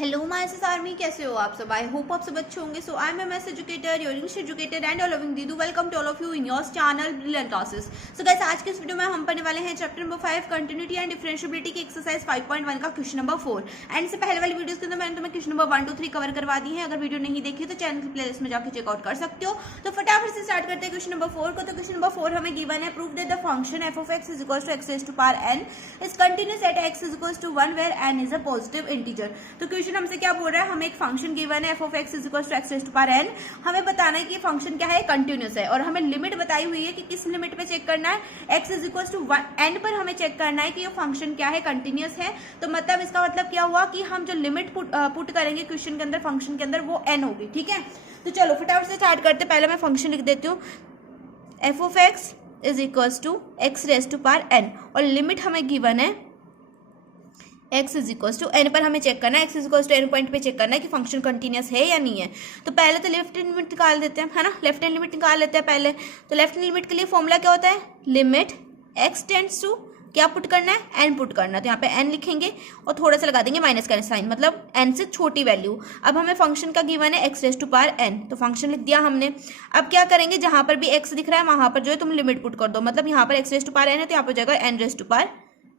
Hello my S army, कैसे हो आप सब? आई होप आप सब अच्छे होंगे. So I am M S educator, your English educator and all loving दीदू. Welcome to all of you in your channel brilliant classes. So guys, आज के इस वीडियो में हम पढ़ने वाले हैं chapter number 5 continuity and differentiability की एक्सरसाइज 5.1 का क्वेश्चन नंबर 4. एंड इससे पहले वाली वीडियोस के अंदर मैंने तुम्हें क्वेश्चन नंबर 1 2 3 कवर करवा दी है. अगर वीडियो नहीं देखी तो चैनल की प्लेलिस्ट में जाकर चेकआउट कर सकते हो. तो फटाफट से स्टार्ट करते हैं क्वेश्चन नंबर 4 को. तो क्वेश्चन नंबर 4 हमें गिवन है, prove that the function f of x is equals to x raised to power n is continuous at x is equals to 1 where n is a positive integer. तो question हमसे क्या बोल रहा है, हमें एक फंक्शन गिवन है f of x is equals to x raised to power n. हमें बताना है कि ये फंक्शन क्या है, कंटिन्यूस है, और हमें लिमिट बताई हुई है कि किस लिमिट पे चेक करना है, x is equals to n पर हमें चेक करना है कि ये फंक्शन क्या है, कंटिन्यूस है. तो मतलब इसका मतलब क्या हुआ कि हम जो लिमिट पुट करेंगे क्वेश्चन के अंदर, फंक्शन के अंदर, वो n होगी. ठीक है, तो चलो फटाफट से स्टार्ट करते. पहले मैं फंक्शन लिख देती हूँ, f of x is equals to x raised to power n, और लिमिट हमें गिवन है x is equal to n पर हमें चेक करना है, x is equal to n point पे चेक करना है कि फंक्शन कंटिन्यूस है या नहीं है. तो पहले तो लेफ्ट हैंड लिमिट निकाल देते हैं, है ना. लेफ्ट हैंड लिमिट निकाल लेते हैं पहले. तो लेफ्ट हैंड लिमिट के लिए फॉर्मूला क्या होता है, लिमिट x टेंड्स टू क्या पुट करना है, n पुट करना है. तो यहाँ पे n लिखेंगे और थोड़ा सा लगा देंगे माइनस का साइन, मतलब n से छोटी वैल्यू. अब हमें फंक्शन का गिवन है x raise to power n, तो फंक्शन लिख दिया हमने. अब क्या करेंगे, जहां पर भी x दिख रहा है वहां पर जो है तुम लिमिट पुट कर दो. मतलब यहाँ पर x raise to power n है तो यहाँ पर जाएगा n raise to power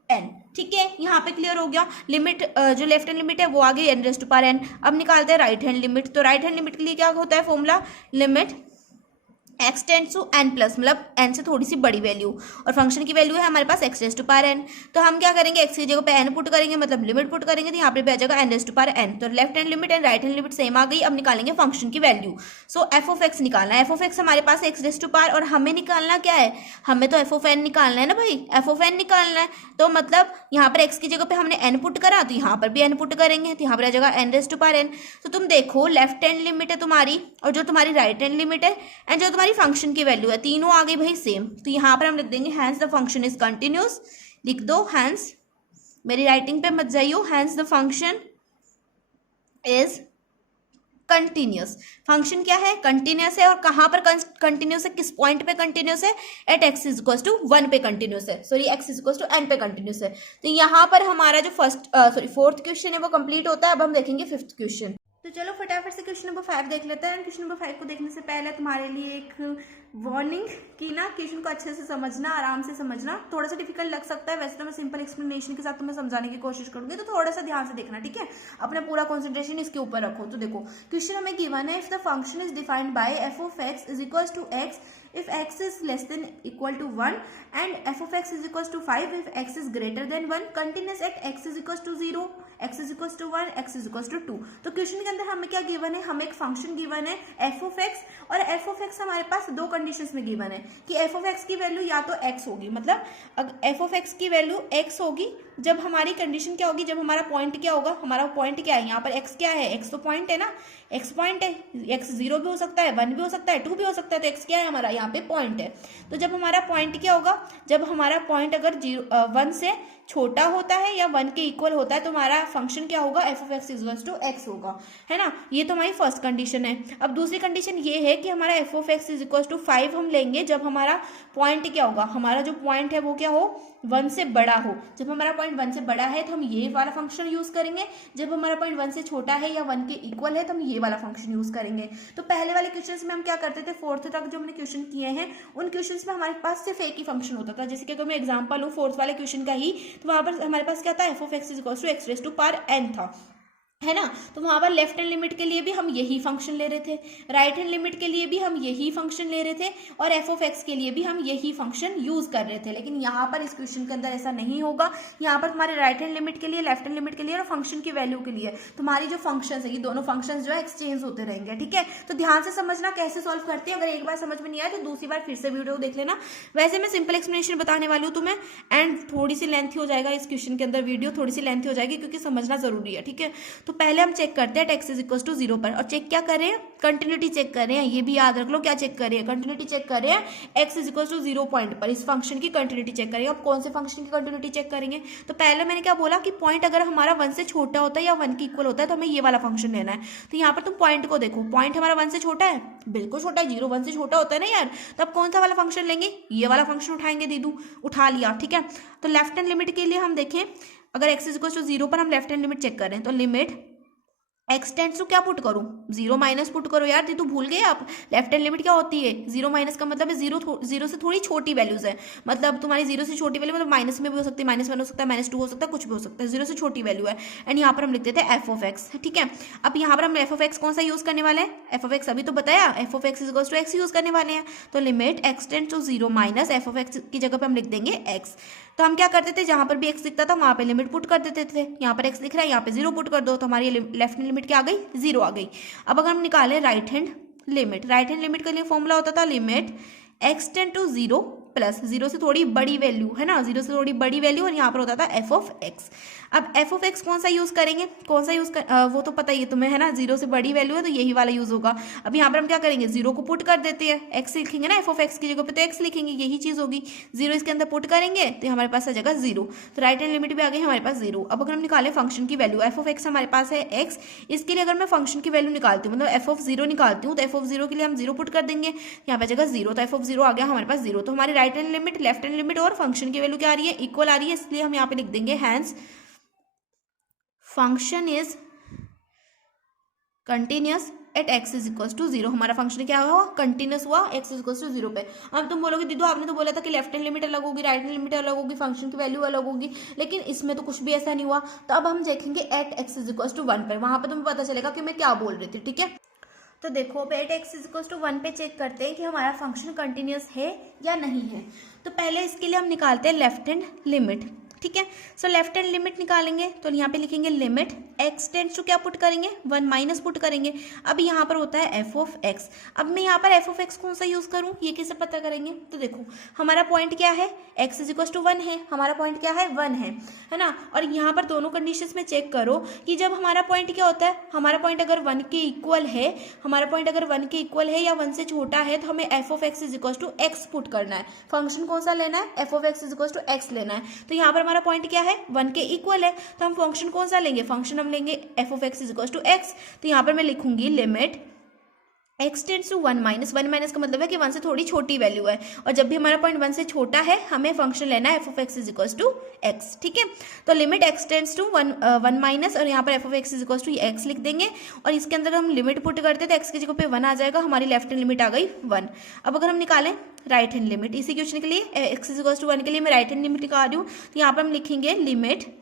n. ठीक है, यहाँ पे क्लियर हो गया. लिमिट जो लेफ्ट हैंड लिमिट है वो आ गई n raise to power n. अब निकालते हैं राइट हैंड लिमिट. तो राइट हैंड लिमिट के लिए क्या होता है formula, limit x tends to n plus, मतलब n से थोड़ी सी बड़ी वैल्यू, और फंक्शन की वैल्यू है हमारे पास x raise to power n. तो हम क्या करेंगे, x की जगह पे n पुट करेंगे, मतलब लिमिट पुट करेंगे, तो यहाँ पे आ जाएगा n raise to power n. तो left hand limit and right hand limit same आ गई. अब निकालेंगे फंक्शन की value. So f of x निकालना है. f ऑफ x हमारे पास x रेज टू पावर, और हमें निकालना क्या है, हमें तो f ऑफ n निकालना है ना भाई, f ऑफ n निकालना है. तो मतलब यहाँ पर x की जगह पे हमने n पुट करा, तो यहाँ पर भी n पुट करेंगे, तो यहाँ पर आ जाएगा n raise to power n. तो तुम देखो, लेफ्ट हैंड लिमिट है तुम्हारी, और जो तुम्हारी राइट हैंड लिमिट है, एंड जो तुम्हारी फंक्शन की वैल्यू है, तीनों आ गई भाई सेम. तो यहाँ पर हम लिख देंगे hence the function is continuous. लिख दो हैंस, मेरी राइटिंग पे मत जाइयो, hence the function is continuous. Function क्या है, कंटिन्यूस है. और कहाँ पर कंटिन्यूस है, किस पॉइंट पे कंटिन्यूस है, at x is equal to 1 पे कंटिन्यूस है, sorry x is equal to n पे कंटिन्यूस है. तो यहाँ पर हमारा जो फोर्थ क्वेश्चन है वो कंप्लीट होता है. अब हम देखेंगे फिफ्थ क्वेश्चन. तो चलो फटाफट से क्वेश्चन नंबर 5 देख लेते हैं. क्वेश्चन नंबर 5 को देखने से पहले तुम्हारे लिए एक वार्निंग कि ना, क्वेश्चन को अच्छे से समझना, आराम से समझना. थोड़ा सा डिफिकल्ट लग सकता है, वैसे तो मैं सिंपल एक्सप्लेनेशन के साथ तुम्हें समझाने की कोशिश करूंगी, तो थोड़ा सा ध्यान से देखना. ठीक है, अपना पूरा कॉन्सेंट्रेशन इसके ऊपर रखो. तो देखो, क्वेश्चन हमें गिवन है, if the function is defined by f of x is equal to x if x is less than equal to 1 and f of x is equals to 5 if x is greater than 1, continuous at x is equals to 0, x is equals to 1, x is equals to 2. तो question के अंदर हमें क्या given है, हमें एक function given है f of x, और f of x हमारे पास दो कंडीशंस में गिवन है कि f of x की वैल्यू या तो x होगी, मतलब f of x की वैल्यू x होगी जब हमारी कंडीशन क्या होगी, जब हमारा पॉइंट क्या होगा, हमारा पॉइंट क्या है, यहाँ पर x क्या है, x तो पॉइंट है ना, x पॉइंट है, x 0 भी हो सकता है, 1 भी हो सकता है, 2 भी हो सकता है, तो x क्या है हमारा, यहाँ पे पॉइंट है. तो जब हमारा पॉइंट क्या होगा, जब हमारा पॉइंट अगर 1 से छोटा होता है या 1 के इक्वल होता है, तो हमारा फंक्शन क्या होगा, f of x equals to x होगा, है ना. ये तो हमारी फर्स्ट कंडीशन है. अब दूसरी कंडीशन ये है कि हमारा f of x is equals to 5 हम लेंगे जब हमारा पॉइंट क्या होगा, हमारा जो पॉइंट है वो क्या हो, 1 से बड़ा हो. जब हमारा पॉइंट 1 से बड़ा है तो हम ये वाला फंक्शन यूज करेंगे, जब हमारा पॉइंट 1 से छोटा है या 1 के इक्वल है तो हम ये वाला फंक्शन यूज करेंगे. तो पहले वाले क्वेश्चंस में हम क्या करते थे, फोर्थ तक जो हमने क्वेश्चन किए हैं उन क्वेश्चंस में हमारे पास सिर्फ एक ही फंक्शन होता था. जैसे कि अगर मैं एग्जांपल लूँ फोर्थ वाले क्वेश्चन का ही, तो वहां पर हमारे पास क्या था, f of x is equal to x raise to power n था, है ना. तो वहां पर लेफ्ट हैंड लिमिट के लिए भी हम यही फंक्शन ले रहे थे, राइट हैंड लिमिट के लिए भी हम यही फंक्शन ले रहे थे, और f ऑफ x के लिए भी हम यही फंक्शन यूज कर रहे थे. लेकिन यहाँ पर इस क्वेश्चन के अंदर ऐसा नहीं होगा. यहाँ पर हमारे राइट हैंड लिमिट के लिए, लेफ्ट हैंड लिमिट के लिए और फंक्शन की वैल्यू के लिए तुम्हारी जो फंक्शन है, ये दोनों फंक्शन जो है एक्सचेंज होते रहेंगे. ठीक है, तो ध्यान से समझना कैसे सॉल्व करते हैं. अगर एक बार समझ में नहीं आया तो दूसरी बार फिर से वीडियो देख लेना. वैसे मैं सिंपल एक्सप्लेनेशन बताने वाली हूँ तुम्हें, एंड थोड़ी सी लेंथी हो जाएगा इस क्वेश्चन के अंदर, वीडियो थोड़ी सी लेंथी हो जाएगी क्योंकि समझना जरूरी है. ठीक है, तो पहले हम check x is equal to 0 पर, और चेक क्या कर रहे हैं, कंटिन्यूटी चेक कर रहे हैं. ये भी याद रख लो, क्या चेक कर रहे हैं, कंटिन्यूटी चेक कर रहे हैं. x is equal to 0 point पर इस फंक्शन की कंटिन्यूटी चेक करेंगे. अब कौन से फंक्शन की कंटिन्यूटी चेक करेंगे, तो पहले मैंने क्या बोला कि पॉइंट अगर हमारा 1 से छोटा होता है या 1 के इक्वल होता है तो हमें ये वाला फंक्शन लेना है. तो यहाँ पर तुम पॉइंट को देखो, पॉइंट हमारा 1 से छोटा है, बिल्कुल छोटा है, 0 1 से छोटा होता है ना यार. तो अब कौन सा वाला फंक्शन लेंगे, ये वाला फंक्शन उठाएंगे. दीदू उठा लिया. ठीक है, तो लेफ्ट हैंड लिमिट के लिए हम देखें, अगर x इज इक्वल टू 0 पर हम लेफ्ट हैंड लिमिट चेक करें, तो लिमिट एक्स टेंड्स टू क्या पुट करूँ, जीरो माइनस पुट करो यार, ये तो भूल गए आप। लेफ्ट हैंड लिमिट क्या होती है, जीरो माइनस का मतलब है जीरो से थोड़ी छोटी वैल्यूज है, मतलब तुम्हारी जीरो से छोटी वैल्यू मतलब माइनस में भी हो सकती है, -1 हो सकता है, -2 हो सकता है, कुछ भी हो सकता है, जीरो से छोटी वैल्यू है। एंड यहाँ पर हम लिख देते हैं एफ ऑफ एक्स, ठीक है। अब यहाँ पर हम एफ ऑफ एक्स कौन सा यूज करने वाले हैं, एफ ऑफ एक्स अभी तो बताया, f of x equals to x use करने वाले हैं। तो limit x tends to zero minus f of x की जगह पे हम लिख देंगे एक्स। तो हम क्या करते थे, जहां पर भी एक्स दिखता था वहां पे लिमिट पुट कर देते थे। यहाँ पर एक्स दिख रहा है, यहाँ पे जीरो पुट कर दो, तो हमारी लेफ्ट हैंड लिमिट क्या आ गई, जीरो आ गई। अब अगर हम निकालें right hand limit, right hand limit के लिए फॉर्मूला होता था limit x tend to zero plus zero से थोड़ी बड़ी वैल्यू, है ना, जीरो से थोड़ी बड़ी वैल्यू, और यहाँ पर होता था एफ ऑफ एक्स। अब एफ ऑफ एक्स कौन सा यूज करेंगे, कौन सा यूज वो तो पता ही है तुम्हें, है ना, जीरो से बड़ी वैल्यू है तो यही वाला यूज होगा। अब यहाँ पर हम क्या करेंगे, जीरो को पुट कर देते हैं, एक्स लिखेंगे ना, एफ ऑफ एक्स की जगह पे तो एक्स लिखेंगे, यही चीज होगी। जीरो इसके अंदर पुट करेंगे तो हमारे पास आ जाएगा जीरो, तो राइट हैंड लिमिट भी आ गई हमारे पास जीरो। अब अगर हम निकालें फंक्शन की वैल्यू, एफ ऑफ एक्स हमारे पास है एक्स, इसके लिए अगर मैं फंक्शन की वैल्यू निकालती हूँ, मतलब एफ ऑफ जीरो निकालती हूँ, तो एफ ऑफ जीरो के लिए हम जीरो पुट कर देंगे, यहाँ पे जाएगा जीरो, तो एफ ऑफ जीरो आ गया हमारे पास जीरो। तो हमारी right hand limit, left hand limit और फंक्शन की वैल्यू क्या आ रही है, इक्वल आ रही है, इसलिए हम यहाँ पे लिख देंगे hence function is continuous at x is equal to zero. हमारा फंक्शन क्या हुआ, कंटिन्यूअस हुआ x is equal to zero पे। अब तुम बोलोगे दीदू आपने तो बोला था कि लेफ्ट हैंड लिमिट अलग होगी, राइट हैंड लिमिट अलग होगी, फंक्शन की वैल्यू अलग होगी, लेकिन इसमें तो कुछ भी ऐसा नहीं हुआ। तो अब हम देखेंगे at x is equal to 1 पर, वहां पर तुम्हें पता चलेगा कि मैं क्या बोल रही थी, ठीक है। तो देखो अब at x is equal to 1 पे चेक करते हैं कि हमारा फंक्शन कंटिन्यूअस है या नहीं है। तो पहले इसके लिए हम निकालते हैं लेफ्ट हैंड लिमिट, ठीक है। सो लेफ्ट हैंड लिमिट निकालेंगे तो यहाँ पे लिखेंगे लिमिट एक्स टेंड्स टू क्या पुट करेंगे, 1 माइनस पुट करेंगे। अब यहाँ पर होता है एफ ऑफ एक्स। अब मैं यहाँ पर एफ ऑफ एक्स कौन सा यूज करूँ, ये कैसे पता करेंगे, तो देखो हमारा पॉइंट क्या है, एक्स इज इक्वल टू 1 है, हमारा पॉइंट क्या है 1 है ना। और यहाँ पर दोनों कंडीशंस में चेक करो कि जब हमारा पॉइंट क्या होता है, हमारा पॉइंट अगर 1 के इक्वल है, हमारा पॉइंट अगर 1 के इक्वल है या 1 से छोटा है, तो हमें f of x is equal to x put करना है। फंक्शन कौन सा लेना है, f of x is equal to x लेना है। तो यहाँ पर हमारा पॉइंट क्या है, 1 के इक्वल है, तो हम फंक्शन कौन सा लेंगे, फंक्शन हम लेंगे f of x is equal to x. तो यहाँ पर मैं लिखूंगी limit x tends to 1 minus, 1 minus का मतलब है कि 1 से थोड़ी छोटी वैल्यू है, और जब भी हमारा पॉइंट 1 से छोटा है हमें फंक्शन लेना है f of x is equal to x, ठीक है। तो limit x tends to 1 minus, और यहाँ पर f of x is equal to x लिख देंगे, और इसके अंदर हम लिमिट पुट करते तो एक्स की जगह पे 1 आ जाएगा, हमारी लेफ्ट हैंड लिमिट आ गई 1। अब अगर हम निकालें राइट हैंड लिमिट, इसी क्वेश्चन के लिए एक्स इज इक्वल टू 1 के लिए मैं राइट हैंड लिमिट निकाल रही हूँ, तो यहाँ पर हम लिखेंगे limit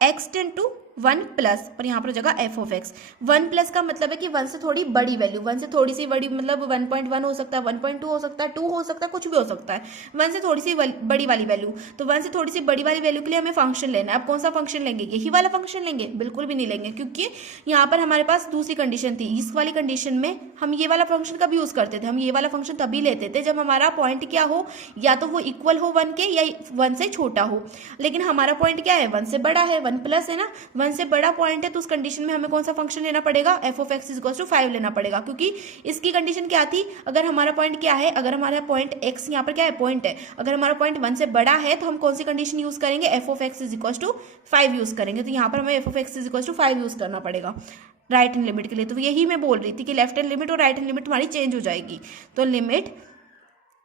x tend to 1 plus, और यहाँ पर हो जाएगा एफ ऑफ एक्स। 1 प्लस का मतलब है कि 1 से थोड़ी बड़ी वैल्यू, 1 से थोड़ी सी बड़ी मतलब 1.1 हो सकता है, 1.2 हो सकता है, 2 हो सकता है, कुछ भी हो सकता है, 1 से थोड़ी सी बड़ी वाली वैल्यू। तो 1 से थोड़ी सी बड़ी वाली वैल्यू के लिए हमें फंक्शन लेना है। अब कौन सा फंक्शन लेंगे, यही वाला फंक्शन लेंगे, बिल्कुल भी नहीं लेंगे, क्योंकि यहाँ पर हमारे पास दूसरी कंडीशन थी। इस वाली कंडीशन में हम ये वाला फंक्शन कब यूज करते थे, हम ये वाला फंक्शन तभी लेते थे जब हमारा पॉइंट क्या हो, या तो वो इक्वल हो 1 के या 1 से छोटा हो। लेकिन हमारा पॉइंट क्या है, 1 से बड़ा है, 1 प्लस है ना, 1 से बड़ा पॉइंट है, तो उस कंडीशन में हमें कौन सा फंक्शन लेना पड़ेगा, f of x is equal to 5 लेना पड़ेगा, क्योंकि इसकी कंडीशन क्या थी, अगर हमारा पॉइंट क्या है, अगर हमारा पॉइंट एक्स यहाँ पर क्या है पॉइंट है, अगर हमारा पॉइंट 1 से बड़ा है तो हम कौन सी कंडीशन यूज करेंगे, f of x is equal to 5 use करेंगे। तो यहाँ पर हमें f of x is equal to 5 use करना पड़ेगा राइट हैंड लिमिट के लिए। तो यही मैं बोल रही थी कि लेफ्ट हैंड लिमिट और राइट हैंड लिमिट हमारी चेंज हो जाएगी। तो limit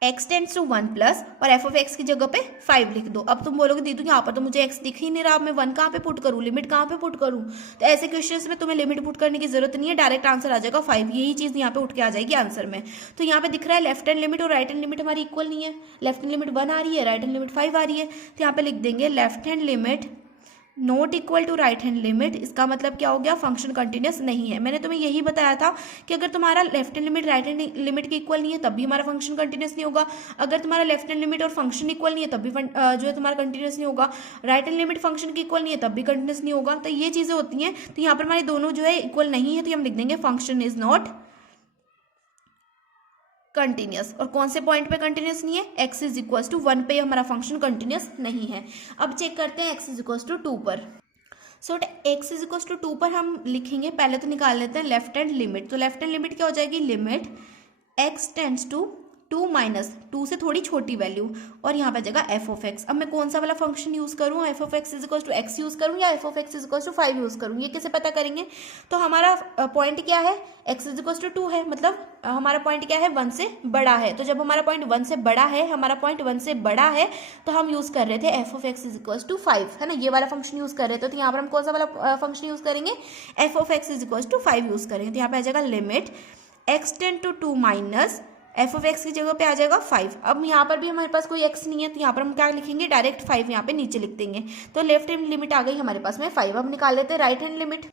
x tends to 1 plus और एफ ऑफ एक्स की जगह पे 5 लिख दो। अब तुम बोलोगे दीदी यहाँ पर तो मुझे एक्स दिख ही नहीं रहा, मैं 1 कहाँ पे पुट करूँ, लिमिट कहाँ पे पुट करूँ। तो ऐसे क्वेश्चंस में तुम्हें लिमिट पुट करने की जरूरत नहीं है, डायरेक्ट आंसर आ जाएगा 5, यही चीज यहाँ पे उठ के आ जाएगी आंसर में। तो यहाँ पे दिख रहा है लेफ्ट हैंड लिमिट और राइट हैंड लिमिट हमारी इक्वल नहीं है, लेफ्ट हैंड लिमिट 1 आ रही है, राइट हैंड लिमिट 5 आ रही है। तो यहाँ पे लिख देंगे left hand limit not equal to right hand limit. इसका मतलब क्या हो गया, फंक्शन कंटिन्यूअस नहीं है। मैंने तुम्हें यही बताया था कि अगर तुम्हारा left hand limit right hand limit के इक्वल नहीं है तब भी हमारा फंक्शन कंटिन्यूअस नहीं होगा, अगर तुम्हारा लेफ्ट हैंड लिमिट और फंक्शन इक्वल नहीं है तब भी जो है तुम्हारा कंटिन्यूअस नहीं होगा, राइट हैंड लिमिट फंक्शन के इक्वल नहीं है तब भी कंटिन्यूअस नहीं होगा। तो ये चीजें होती हैं। तो यहाँ पर हमारे दोनों जो है इक्वल नहीं है, तो हम लिख देंगे फंक्शन इज नॉट कंटिन्यूअस। और कौन से पॉइंट पे कंटिन्यूअस नहीं है, एक्स इज इक्वल टू 1 पे हमारा फंक्शन कंटिन्यूअस नहीं है। अब चेक करते हैं एक्स इज इक्वल टू 2 पर। So x is equal to 2 पर हम लिखेंगे, पहले तो निकाल लेते हैं लेफ्ट हैंड लिमिट। तो लेफ्ट हैंड लिमिट क्या हो जाएगी, limit x tends to 2 minus 2 से थोड़ी छोटी वैल्यू, और यहाँ पे आ जाएगा एफ ऑफ एक्स। अब मैं कौन सा वाला फंक्शन यूज़ करूँ, f of x is equal to x use करूँ या f of x is equal to 5 use करूँ, ये कैसे पता करेंगे। तो हमारा पॉइंट क्या है, एक्स इज इक्वल टू 2 है, मतलब हमारा पॉइंट क्या है, 1 से बड़ा है। तो जब हमारा पॉइंट 1 से बड़ा है, हमारा पॉइंट 1 से बड़ा है, तो हम यूज़ कर रहे थे f of x is equal to 5, है ना, ये वाला फंक्शन यूज़ कर रहे थे। तो यहाँ पर हम कौन सा वाला फंक्शन यूज़ करेंगे, f of x is equal to 5 use करेंगे। तो यहाँ पे आ जाएगा limit x tend to 2 minus f of x की जगह पे आ जाएगा 5। अब यहाँ पर भी हमारे पास कोई एक्स नहीं है, तो यहाँ पर हम क्या लिखेंगे, डायरेक्ट 5 यहाँ पे नीचे लिख देंगे। तो लेफ्ट हैंड लिमिट आ गई हमारे पास में 5। अब निकाल लेते हैं राइट हैंड लिमिट।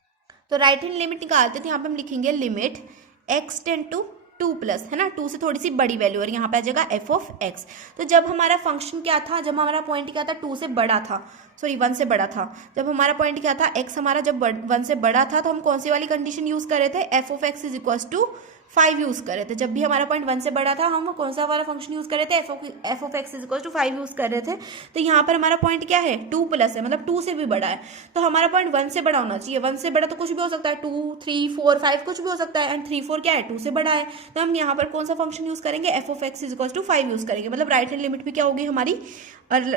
तो राइट हैंड लिमिट निकालते थे, यहाँ पे हम लिखेंगे limit x tend to 2 plus, है ना, 2 से थोड़ी सी बड़ी वैल्यू, और यहाँ पे आ जाएगा एफ ऑफ एक्स। तो जब हमारा फंक्शन क्या था, जब हमारा पॉइंट क्या था, 2 से बड़ा था, सॉरी 1 से बड़ा था। जब हमारा पॉइंट क्या था, एक्स हमारा जब 1 से बड़ा था, तो हम कौन सी वाली कंडीशन यूज कर रहे थे, f of x is equal to 5 use कर रहे थे। जब भी हमारा पॉइंट 1 से बड़ा था, हम कौन सा वाला फंक्शन यूज कर रहे थे, f of x is equal to 5 use कर रहे थे। तो यहाँ पर हमारा पॉइंट क्या है, 2 प्लस है, मतलब 2 से भी बड़ा है। तो हमारा पॉइंट 1 से बड़ा होना चाहिए। 1 से बड़ा तो कुछ भी हो सकता है, 2, 3, 4, 5 कुछ भी हो सकता है, एंड 3, 4 क्या है, 2 से बड़ा है। तो हम यहाँ पर कौन सा फंक्शन यूज करेंगे, f of x is equal to 5 use करेंगे। मतलब राइट हैंड लिमिट भी क्या होगी हमारी, और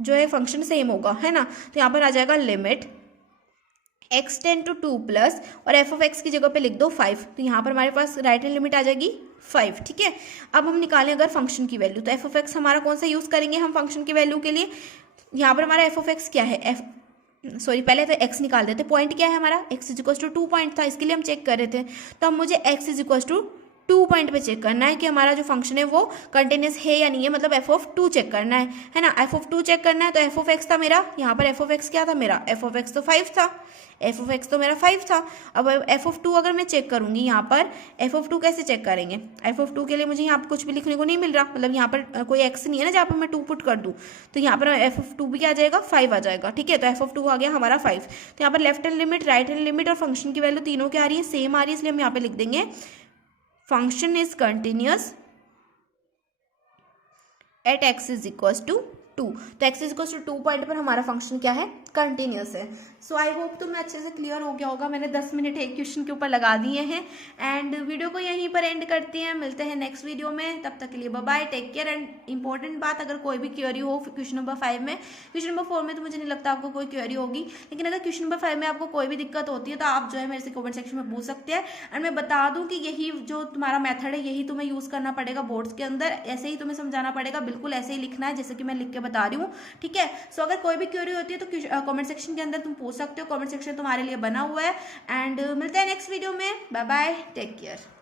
जो है फंक्शन सेम होगा, है ना। तो यहाँ पर आ जाएगा limit x tend to 2 plus, और एफ ऑफ एक्स की जगह पे लिख दो 5। तो यहाँ पर हमारे पास राइट हैंड लिमिट आ जाएगी 5, ठीक है। अब हम निकालें अगर फंक्शन की वैल्यू, तो एफ ऑफ एक्स हमारा कौन सा यूज करेंगे हम फंक्शन की वैल्यू के लिए। यहाँ पर हमारा एफ ऑफ एक्स क्या है, पहले तो एक्स निकाल देते। पॉइंट क्या है हमारा, x is equal to 2 point था, इसके लिए हम चेक कर रहे थे। तो अब मुझे x is equal to 2 point पे चेक करना है कि हमारा जो फंक्शन है वो कंटिन्यूस है या नहीं है, मतलब एफ ऑफ 2 चेक करना है ना। एफ ऑफ 2 चेक करना है, तो एफ ऑफ एक्स था मेरा, यहाँ पर एफ ऑफ एक्स क्या था मेरा, एफ ऑफ एक्स तो 5 था, एफ ऑफ एक्स तो मेरा 5 था। अब एफ ऑफ 2 अगर मैं चेक करूंगी, यहाँ पर एफ ऑफ 2 कैसे चेक करेंगे, एफ ऑफ 2 के लिए मुझे यहाँ पर कुछ भी लिखने को नहीं मिल रहा, मतलब यहाँ पर कोई एक्स नहीं है ना जहाँ पर मैं 2 पुट कर दूँ। तो यहाँ पर एफ ऑफ 2 भी क्या आ जाएगा, 5 आ जाएगा, ठीक है। तो एफ ऑफ 2 आ गया हमारा 5। तो यहाँ पर left hand limit, right hand limit और फंक्शन की वैल्यू तीनों क्या आ रही है, सेम आ रही है, इसलिए हम यहाँ पे लिख देंगे function is continuous at x is equal to 2। तो x is equal to 2 point पर हमारा फंक्शन क्या है, कंटिन्यूअस है। सो आई होप तुम्हें अच्छे से क्लियर हो गया होगा। मैंने 10 मिनट एक क्वेश्चन के ऊपर लगा दिए हैं, एंड वीडियो को यहीं पर एंड करते हैं। मिलते हैं नेक्स्ट वीडियो में, तब तक के लिए bye bye, take care. And important बात, अगर कोई भी क्वेरी हो क्वेश्चन नंबर 5 में, क्वेश्चन नंबर 4 में तो मुझे नहीं लगता आपको कोई क्वेरी होगी, लेकिन अगर क्वेश्चन नंबर 5 में आपको कोई भी दिक्कत होती है तो आप जो है मेरे से कमेंट सेक्शन में पूछ सकते हैं। एंड मैं बता दूं कि यही जो तुम्हारा मेथड है, यही तुम्हें यूज करना पड़ेगा बोर्ड्स के अंदर, ऐसे ही तुम्हें समझाना पड़ेगा, बिल्कुल ऐसे ही लिखना है जैसे कि मैं लिख के बता रही हूँ, ठीक है। सो अगर कोई भी क्वेरी होती है तो कमेंट सेक्शन के अंदर तुम पूछ सकते हो, कमेंट सेक्शन तुम्हारे लिए बना हुआ है। एंड मिलते हैं नेक्स्ट वीडियो में, बाय बाय, टेक केयर।